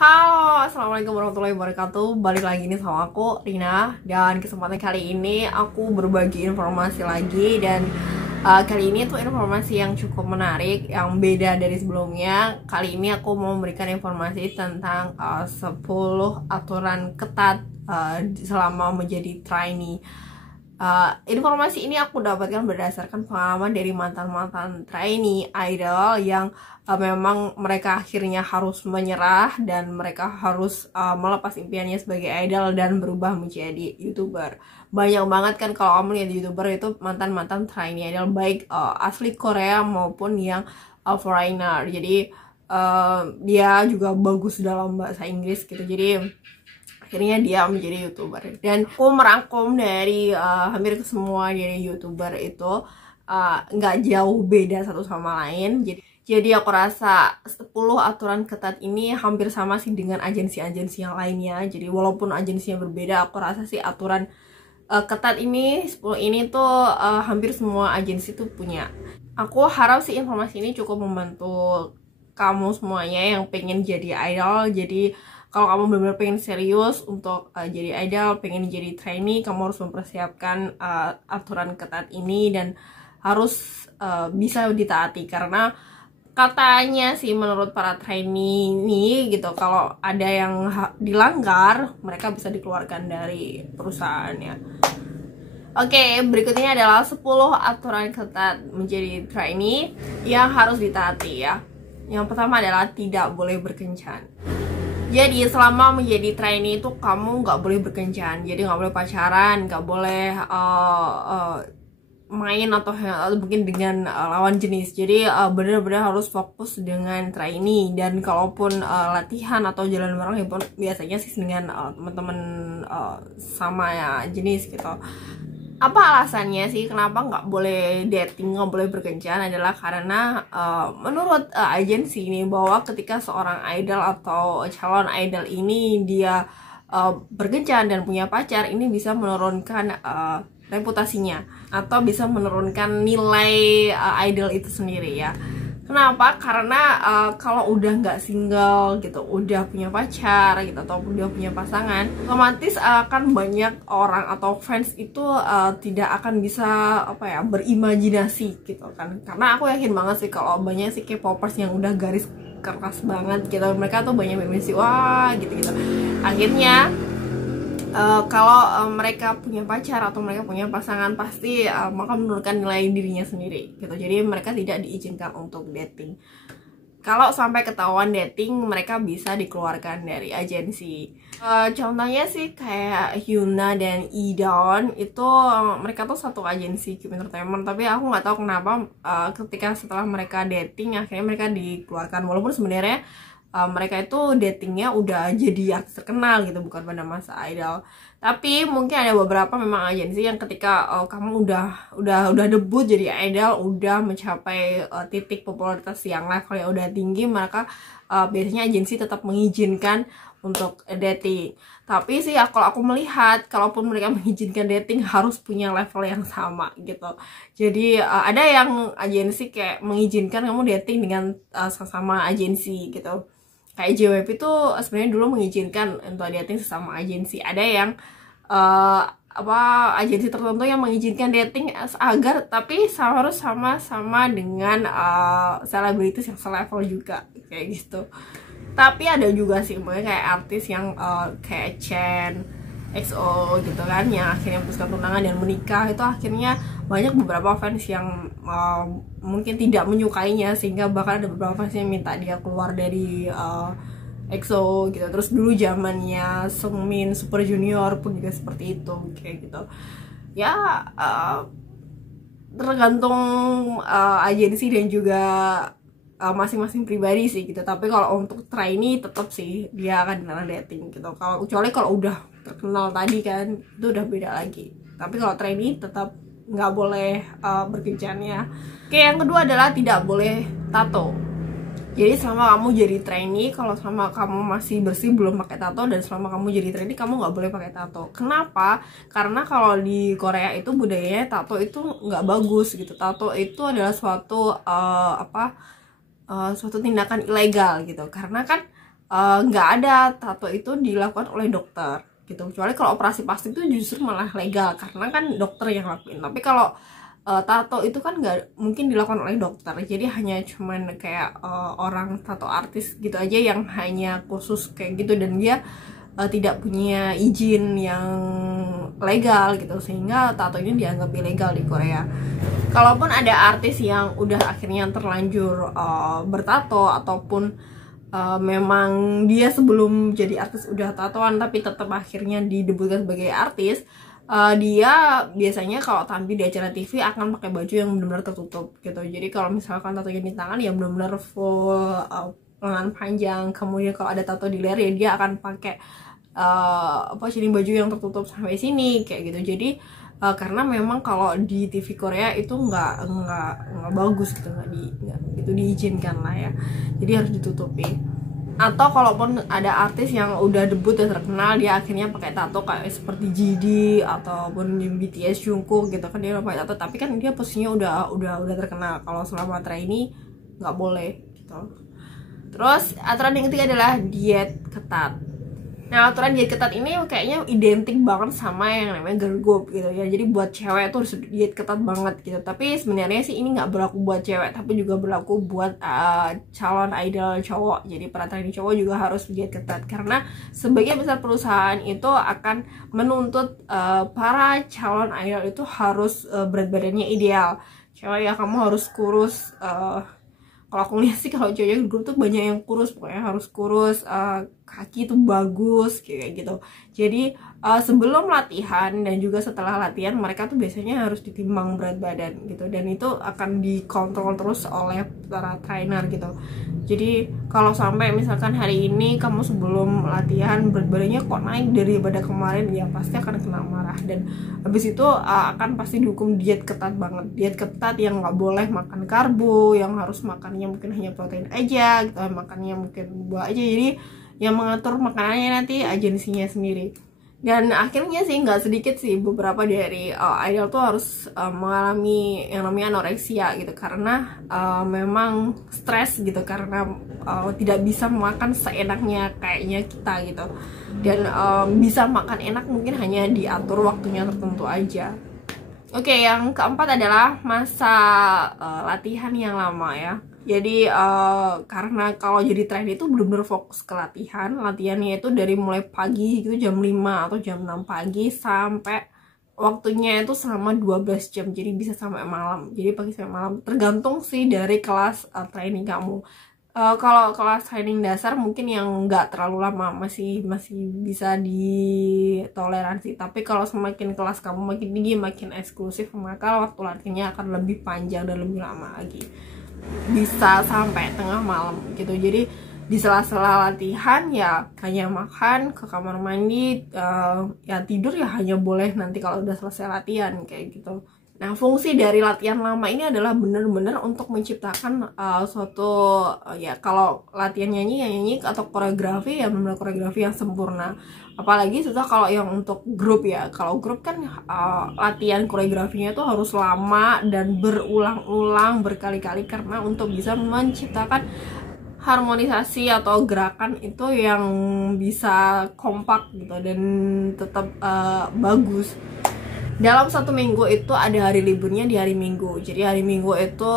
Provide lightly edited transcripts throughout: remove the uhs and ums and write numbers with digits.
Halo, assalamualaikum warahmatullahi wabarakatuh. Balik lagi nih sama aku, Rina. Dan kesempatan kali ini aku berbagi informasi lagi. Dan kali ini tuh informasi yang cukup menarik, yang beda dari sebelumnya. Kali ini aku mau memberikan informasi tentang 10 aturan ketat selama menjadi trainee. Informasi ini aku dapatkan berdasarkan pengalaman dari mantan-mantan trainee idol yang memang mereka akhirnya harus menyerah dan mereka harus melepas impiannya sebagai idol dan berubah menjadi YouTuber. Banyak banget kan kalau kamu lihat YouTuber itu mantan-mantan trainee idol, baik asli Korea maupun yang foreigner. Jadi dia juga bagus dalam bahasa Inggris gitu. Jadi akhirnya dia menjadi YouTuber. Dan aku merangkum dari hampir semua dari YouTuber itu nggak jauh beda satu sama lain. Jadi aku rasa 10 aturan ketat ini hampir sama sih dengan agensi-agensi yang lainnya. Jadi walaupun agensinya berbeda, aku rasa sih aturan ketat ini 10 ini tuh hampir semua agensi tuh punya. Aku harap sih informasi ini cukup membantu kamu semuanya yang pengen jadi idol. Jadi kalau kamu benar-benar pengen serius untuk jadi idol, pengen jadi trainee, kamu harus mempersiapkan aturan ketat ini dan harus bisa ditaati. Karena katanya sih menurut para trainee ini gitu, kalau ada yang dilanggar, mereka bisa dikeluarkan dari perusahaannya. Oke, berikutnya adalah 10 aturan ketat menjadi trainee yang harus ditaati ya. Yang pertama adalah tidak boleh berkencan. Jadi selama menjadi trainee itu kamu nggak boleh berkencan. Jadi nggak boleh pacaran, nggak boleh main atau mungkin dengan lawan jenis. Jadi benar-benar harus fokus dengan trainee. Dan kalaupun latihan atau jalan bareng ya biasanya sih dengan teman-teman sama ya, jenis gitu. Apa alasannya sih kenapa nggak boleh dating, nggak boleh berkencan adalah karena menurut agensi ini bahwa ketika seorang idol atau calon idol ini dia berkencan dan punya pacar, ini bisa menurunkan reputasinya atau bisa menurunkan nilai idol itu sendiri ya. Kenapa? Karena kalau udah nggak single gitu, udah punya pacar gitu atau udah punya pasangan, otomatis akan banyak orang atau fans itu tidak akan bisa berimajinasi gitu kan. Karena aku yakin banget sih kalau banyak sih K-popers yang udah garis keras banget gitu, mereka tuh banyak bermimpi wah gitu-gitu. Akhirnya kalau mereka punya pacar atau mereka punya pasangan pasti akan menurunkan nilai dirinya sendiri gitu. Jadi mereka tidak diizinkan untuk dating. Kalau sampai ketahuan dating, mereka bisa dikeluarkan dari agensi. Contohnya sih kayak Hyuna dan E'Dawn itu mereka tuh satu agensi Cube Entertainment, tapi aku nggak tahu kenapa ketika setelah mereka dating akhirnya mereka dikeluarkan. Walaupun sebenarnya mereka itu datingnya udah jadi artis terkenal gitu, bukan pada masa idol. Tapi mungkin ada beberapa memang agensi yang ketika kamu udah debut jadi idol, udah mencapai titik popularitas yang levelnya udah tinggi, maka biasanya agensi tetap mengizinkan untuk dating. Tapi sih kalau aku melihat, kalaupun mereka mengizinkan dating harus punya level yang sama gitu. Jadi ada yang agensi kayak mengizinkan kamu dating dengan sesama agensi gitu. Kayak JYP itu sebenarnya dulu mengizinkan untuk dating sesama agensi. Ada yang agensi tertentu yang mengizinkan dating agar tapi harus sama-sama dengan selebritis yang selevel juga kayak gitu. Tapi ada juga sih kayak artis yang kayak Chen, EXO gitu kan, yang akhirnya memutuskan tunangan dan menikah. Itu akhirnya banyak beberapa fans yang mungkin tidak menyukainya, sehingga bahkan ada beberapa fans yang minta dia keluar dari EXO gitu. Terus dulu zamannya Seungmin Super Junior pun juga seperti itu kayak gitu ya. Tergantung agensi dan juga masing-masing pribadi sih gitu. Tapi kalau untuk trainee tetap sih dia akan dilarang dating gitu. Kalau kecuali kalau udah terkenal tadi kan, itu udah beda lagi. Tapi kalau trainee tetap nggak boleh berkencan ya. Oke, yang kedua adalah tidak boleh tato. Jadi selama kamu jadi trainee, kalau selama kamu masih bersih belum pakai tato, dan selama kamu jadi trainee kamu nggak boleh pakai tato. Kenapa? Karena kalau di Korea itu budayanya tato itu nggak bagus gitu. Tato itu adalah suatu suatu tindakan ilegal gitu. Karena kan nggak ada tato itu dilakukan oleh dokter gitu. Kecuali kalau operasi plastik itu justru malah legal karena kan dokter yang lakuin. Tapi kalau tato itu kan nggak mungkin dilakukan oleh dokter, jadi hanya cuman kayak orang tato artis gitu aja yang hanya khusus kayak gitu, dan dia tidak punya izin yang legal gitu, sehingga tato ini dianggap ilegal di Korea. Kalaupun ada artis yang udah akhirnya terlanjur bertato, ataupun memang dia sebelum jadi artis udah tatoan tapi tetap akhirnya didebutkan sebagai artis, dia biasanya kalau tampil di acara TV akan pakai baju yang benar-benar tertutup gitu. Jadi kalau misalkan tatonya di tangan ya benar-benar full lengan panjang. Kemudian kalau ada tato di leher ya dia akan pakai sini baju yang tertutup sampai sini kayak gitu. Jadi karena memang kalau di TV Korea itu nggak bagus gitu, nggak gitu diizinkan lah ya. Jadi harus ditutupi. Atau kalaupun ada artis yang udah debut dan terkenal, dia akhirnya pakai tato kayak seperti GD ataupun BTS Jungkook gitu kan, dia pakai tato tapi kan dia posisinya udah terkenal. Kalau selama trainee nggak boleh gitu. Terus aturan yang ketiga adalah diet ketat. Nah, aturan diet ketat ini kayaknya identik banget sama yang namanya girl group gitu ya. Jadi buat cewek tuh harus diet ketat banget gitu. Tapi sebenarnya sih ini nggak berlaku buat cewek, tapi juga berlaku buat calon idol cowok. Jadi para trainee cowok juga harus diet ketat, karena sebagian besar perusahaan itu akan menuntut para calon idol itu harus berat badannya ideal. Cewek ya kamu harus kurus. Kalau aku lihat sih kalau cewek grup tuh banyak yang kurus, pokoknya harus kurus, kaki tuh bagus kayak gitu. Jadi sebelum latihan dan juga setelah latihan mereka tuh biasanya harus ditimbang berat badan gitu, dan itu akan dikontrol terus oleh para trainer gitu. Jadi kalau sampai misalkan hari ini kamu sebelum latihan berat badannya kok naik daripada kemarin, ya pasti akan kena marah, dan habis itu akan pasti dihukum diet ketat banget. Diet ketat yang nggak boleh makan karbo, yang harus makannya mungkin hanya protein aja gitu, makannya mungkin buah aja. Jadi yang mengatur makanannya nanti agensinya sendiri. Dan akhirnya sih nggak sedikit sih beberapa dari idol tuh harus mengalami yang namanya anoreksia gitu, karena memang stres gitu, karena tidak bisa makan seenaknya kayaknya kita gitu, dan bisa makan enak mungkin hanya diatur waktunya tertentu aja. Oke, yang keempat adalah masa latihan yang lama ya. Jadi karena kalau jadi trainer itu benar-benar fokus ke latihan. Latihannya itu dari mulai pagi gitu jam 5 atau jam 6 pagi sampai waktunya itu selama 12 jam. Jadi bisa sampai malam. Jadi pagi sampai malam. Tergantung sih dari kelas training kamu. Kalau kelas training dasar mungkin yang nggak terlalu lama, masih bisa ditoleransi. Tapi kalau semakin kelas kamu makin tinggi, makin eksklusif, maka waktu latihannya akan lebih panjang dan lebih lama lagi, bisa sampai tengah malam gitu. Jadi di sela-sela latihan ya hanya makan, ke kamar mandi, ya tidur ya hanya boleh nanti kalau udah selesai latihan kayak gitu. Nah, fungsi dari latihan lama ini adalah benar-benar untuk menciptakan suatu ya kalau latihan nyanyi atau koreografi ya benar-benar koreografi yang sempurna. Apalagi susah kalau yang untuk grup ya. Kalau grup kan latihan koreografinya tuh harus lama dan berulang-ulang berkali-kali, karena untuk bisa menciptakan harmonisasi atau gerakan itu yang bisa kompak gitu dan tetap bagus. Dalam satu minggu itu ada hari liburnya di hari Minggu. Jadi hari Minggu itu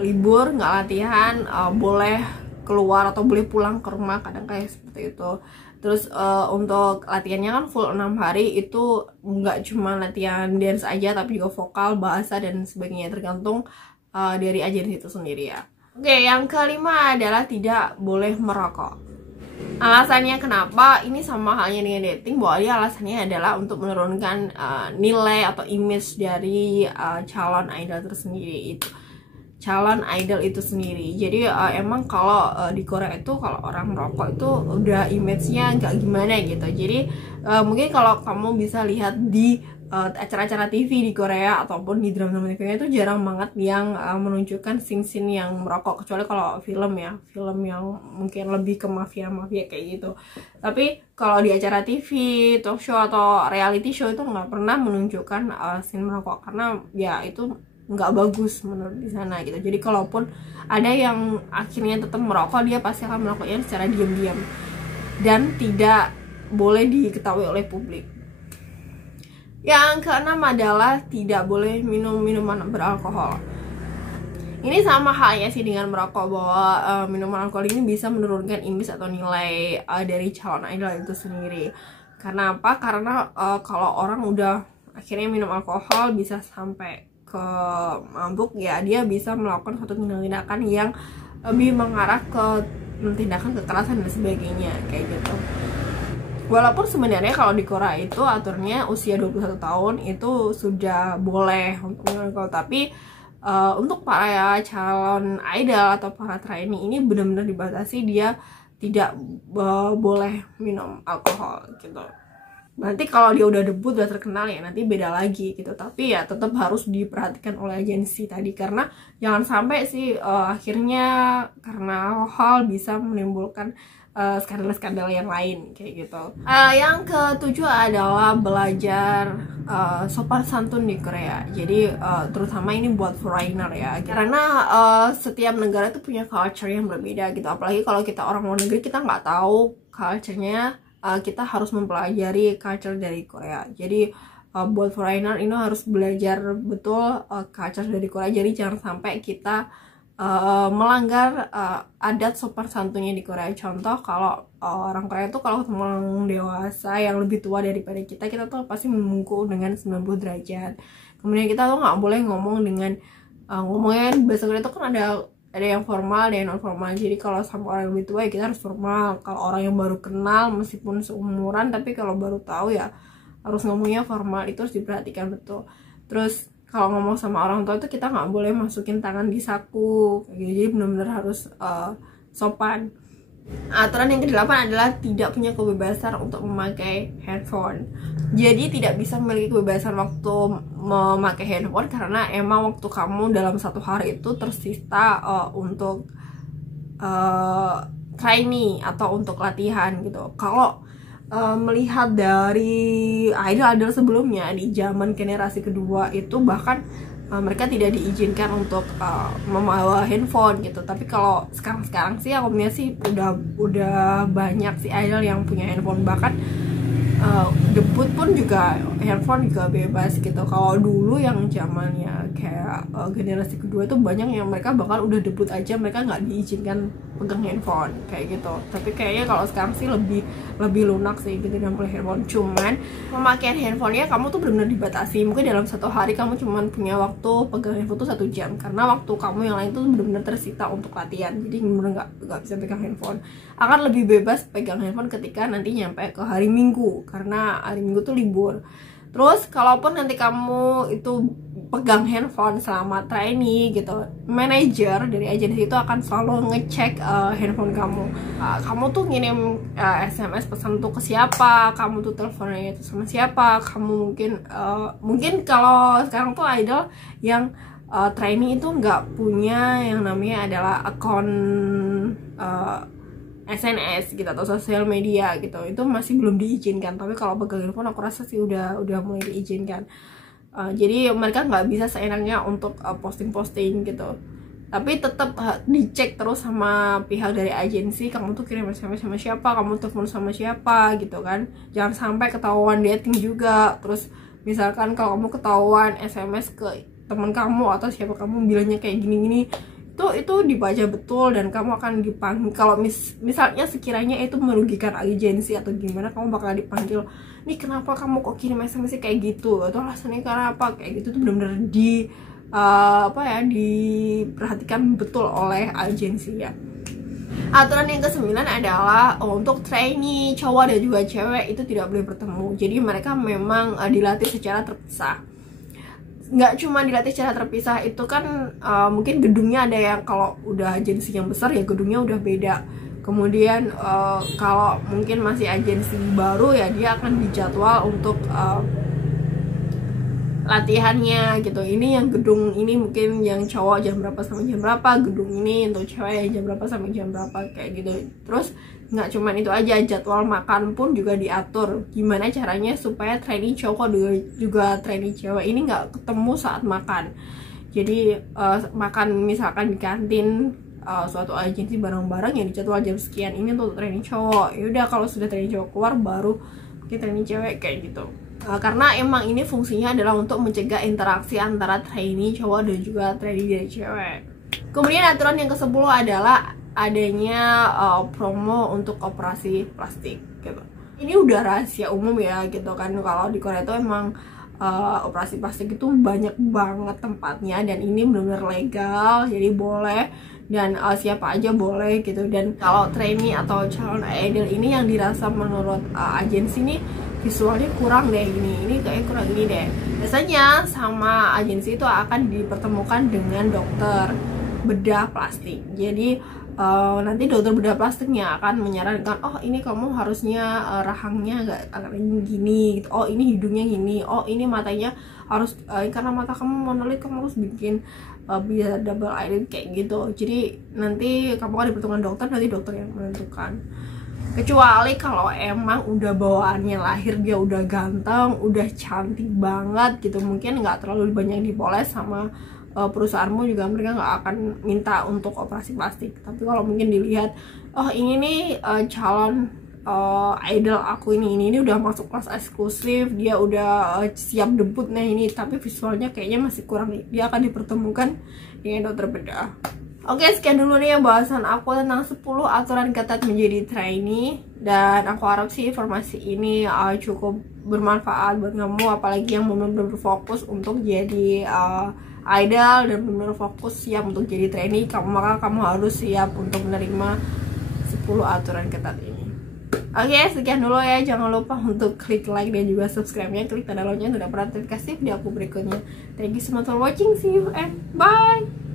libur, nggak latihan, boleh keluar atau boleh pulang ke rumah, kadang kayak seperti itu. Terus untuk latihannya kan full 6 hari, itu nggak cuma latihan dance aja tapi juga vokal, bahasa dan sebagainya, tergantung dari agensi itu sendiri ya. Oke, yang kelima adalah tidak boleh merokok. Alasannya kenapa ini sama halnya dengan dating, bahwa dia alasannya adalah untuk menurunkan nilai atau image dari calon idol tersendiri itu, calon idol itu sendiri. Jadi emang kalau di Korea itu kalau orang merokok itu udah image-nya nggak gimana gitu. Jadi mungkin kalau kamu bisa lihat di acara-acara TV di Korea ataupun di drama-drama TV itu jarang banget yang menunjukkan scene-scene yang merokok, kecuali kalau film ya, film yang mungkin lebih ke mafia-mafia kayak gitu. Tapi kalau di acara TV, talk show atau reality show itu nggak pernah menunjukkan scene merokok, karena ya itu nggak bagus menurut di sana gitu. Jadi kalaupun ada yang akhirnya tetap merokok, dia pasti akan melakukannya secara diam-diam dan tidak boleh diketahui oleh publik. Yang keenam adalah tidak boleh minum minuman beralkohol. Ini sama halnya sih dengan merokok, bahwa minuman alkohol ini bisa menurunkan image atau nilai dari calon idol itu sendiri. Karena apa? Karena kalau orang udah akhirnya minum alkohol bisa sampai ke mabuk, ya dia bisa melakukan suatu tindakan yang lebih mengarah ke tindakan kekerasan dan sebagainya kayak gitu. Walaupun sebenarnya kalau di Korea itu aturannya usia 21 tahun itu sudah boleh untuk minum alkohol, tapi untuk para calon idol atau para trainee ini benar-benar dibatasi, dia tidak boleh minum alkohol gitu. Nanti kalau dia udah debut, udah terkenal ya nanti beda lagi gitu, tapi ya tetap harus diperhatikan oleh agensi tadi, karena jangan sampai sih akhirnya karena alkohol bisa menimbulkan skandal-skandal yang lain kayak gitu. Yang ketujuh adalah belajar sopan santun di Korea. Jadi terutama ini buat foreigner ya, karena setiap negara itu punya culture yang berbeda gitu. Apalagi kalau kita orang luar negeri, kita nggak tahu culture-nya, kita harus mempelajari culture dari Korea. Jadi buat foreigner ini harus belajar betul culture dari Korea. Jadi jangan sampai kita melanggar adat sopan santunnya di Korea. Contoh, kalau orang Korea tuh kalau ketemu orang dewasa yang lebih tua daripada kita tuh pasti membungkuk dengan 90 derajat. Kemudian kita tuh nggak boleh ngomong dengan ngomongnya bahasa Korea tuh kan ada yang formal, ada yang non formal. Jadi kalau sama orang lebih tua ya kita harus formal. Kalau orang yang baru kenal meskipun seumuran, tapi kalau baru tahu ya harus ngomongnya formal. Itu harus diperhatikan betul. Terus kalau ngomong sama orang tua itu kita nggak boleh masukin tangan di saku gitu. Jadi benar-benar harus sopan. Aturan yang ke-8 adalah tidak punya kebebasan untuk memakai handphone. Jadi tidak bisa memiliki kebebasan waktu memakai handphone, karena emang waktu kamu dalam satu hari itu tersisa untuk trainee atau untuk latihan gitu. Kalau melihat dari idol-idol sebelumnya di zaman generasi kedua itu, bahkan mereka tidak diizinkan untuk membawa handphone gitu. Tapi kalau sekarang sih aku melihat sih udah banyak sih idol yang punya handphone, bahkan debut pun juga handphone juga bebas gitu. Kalau dulu yang zamannya kayak generasi kedua itu banyak yang mereka bahkan udah debut aja mereka nggak diizinkan pegang handphone kayak gitu. Tapi kayaknya kalau sekarang sih lebih lunak sih gitu dengan boleh handphone. Cuman pemakaian handphonenya kamu tuh benar-benar dibatasi. Mungkin dalam satu hari kamu cuman punya waktu pegang handphone tuh 1 jam, karena waktu kamu yang lain tuh benar-benar tersita untuk latihan. Jadi benar-benar nggak bisa pegang handphone. Akan lebih bebas pegang handphone ketika nanti nyampe ke hari Minggu, karena hari Minggu tuh libur. Terus kalaupun nanti kamu itu pegang handphone selama trainee gitu, manajer dari agensi itu akan selalu ngecek handphone kamu. Kamu tuh ngirim SMS pesan tuh ke siapa, kamu tuh teleponnya itu sama siapa, kamu mungkin kalau sekarang tuh idol yang trainee itu nggak punya yang namanya adalah akun SNS gitu atau sosial media gitu, itu masih belum diizinkan. Tapi kalau pegang handphone aku rasa sih udah mulai diizinkan. Jadi mereka nggak bisa seenaknya untuk posting gitu. Tapi tetap dicek terus sama pihak dari agensi, kamu tuh kirim SMS sama siapa, kamu telepon sama siapa gitu kan. Jangan sampai ketahuan dating juga. Terus misalkan kalau kamu ketahuan SMS ke teman kamu atau siapa kamu bilangnya kayak gini-gini, itu dibaca betul dan kamu akan dipanggil. Kalau misalnya sekiranya itu merugikan agensi atau gimana, kamu bakal dipanggil. Nih kenapa kamu kok kirim SMS kayak gitu, atau alasannya karena apa kayak gitu. Tuh benar-benar diperhatikan betul oleh agensi ya. Aturan yang ke-9 adalah untuk trainee cowok dan juga cewek itu tidak boleh bertemu. Jadi mereka memang dilatih secara terpisah. Nggak cuma dilatih secara terpisah, itu kan mungkin gedungnya ada yang kalau udah agensi yang besar ya gedungnya udah beda. Kemudian kalau mungkin masih agensi baru ya dia akan dijadwal untuk latihannya gitu. Ini yang gedung ini mungkin yang cowok jam berapa sampai jam berapa, gedung ini untuk cewek jam berapa sampai jam berapa kayak gitu. Terus nggak cuman itu aja, jadwal makan pun juga diatur. Gimana caranya supaya trainee cowok juga trainee cewek ini nggak ketemu saat makan. Jadi makan misalkan di kantin suatu agensi bareng-bareng yang dijadwal jam sekian ini untuk training cowok. Yaudah kalau sudah training cowok keluar baru kita training cewek kayak gitu. Karena emang ini fungsinya adalah untuk mencegah interaksi antara trainee cowok dan juga trainee dari cewek. Kemudian aturan yang ke-10 adalah adanya promo untuk operasi plastik gitu. Ini udah rahasia umum ya gitu kan, kalau di Korea itu emang operasi plastik itu banyak banget tempatnya dan ini benar-benar legal, jadi boleh dan siapa aja boleh gitu. Dan kalau trainee atau calon idol ini yang dirasa menurut agensi ini visualnya kurang deh, ini kayak kurang gini deh. Biasanya sama agensi itu akan dipertemukan dengan dokter bedah plastik. Jadi nanti dokter bedah plastiknya akan menyarankan, oh ini kamu harusnya rahangnya agak gini gitu, oh ini hidungnya gini, oh ini matanya harus karena mata kamu monolit kamu harus bikin biar double eyelid kayak gitu. Jadi nanti kamu akan dipertemukan dokter, nanti dokter yang menentukan. Kecuali kalau emang udah bawaannya lahir dia udah ganteng, udah cantik banget gitu, mungkin nggak terlalu banyak dipoles sama perusahaanmu juga, mereka nggak akan minta untuk operasi plastik. Tapi kalau mungkin dilihat, oh ini nih calon idol aku ini udah masuk kelas eksklusif, dia udah siap debut, nah ini tapi visualnya kayaknya masih kurang nih, dia akan dipertemukan dengan dokter bedah. Oke, sekian dulu nih bahasan aku tentang 10 aturan ketat menjadi trainee. Dan aku harap sih informasi ini cukup bermanfaat buat kamu, apalagi yang benar-benar fokus untuk jadi idol dan benar-benar fokus siap untuk jadi trainee. Maka kamu harus siap untuk menerima 10 aturan ketat ini. Oke, sekian dulu ya. Jangan lupa untuk klik like dan juga subscribe-nya, klik tanda lonceng untuk dapat notifikasi video aku berikutnya. Thank you so much for watching. See you and bye.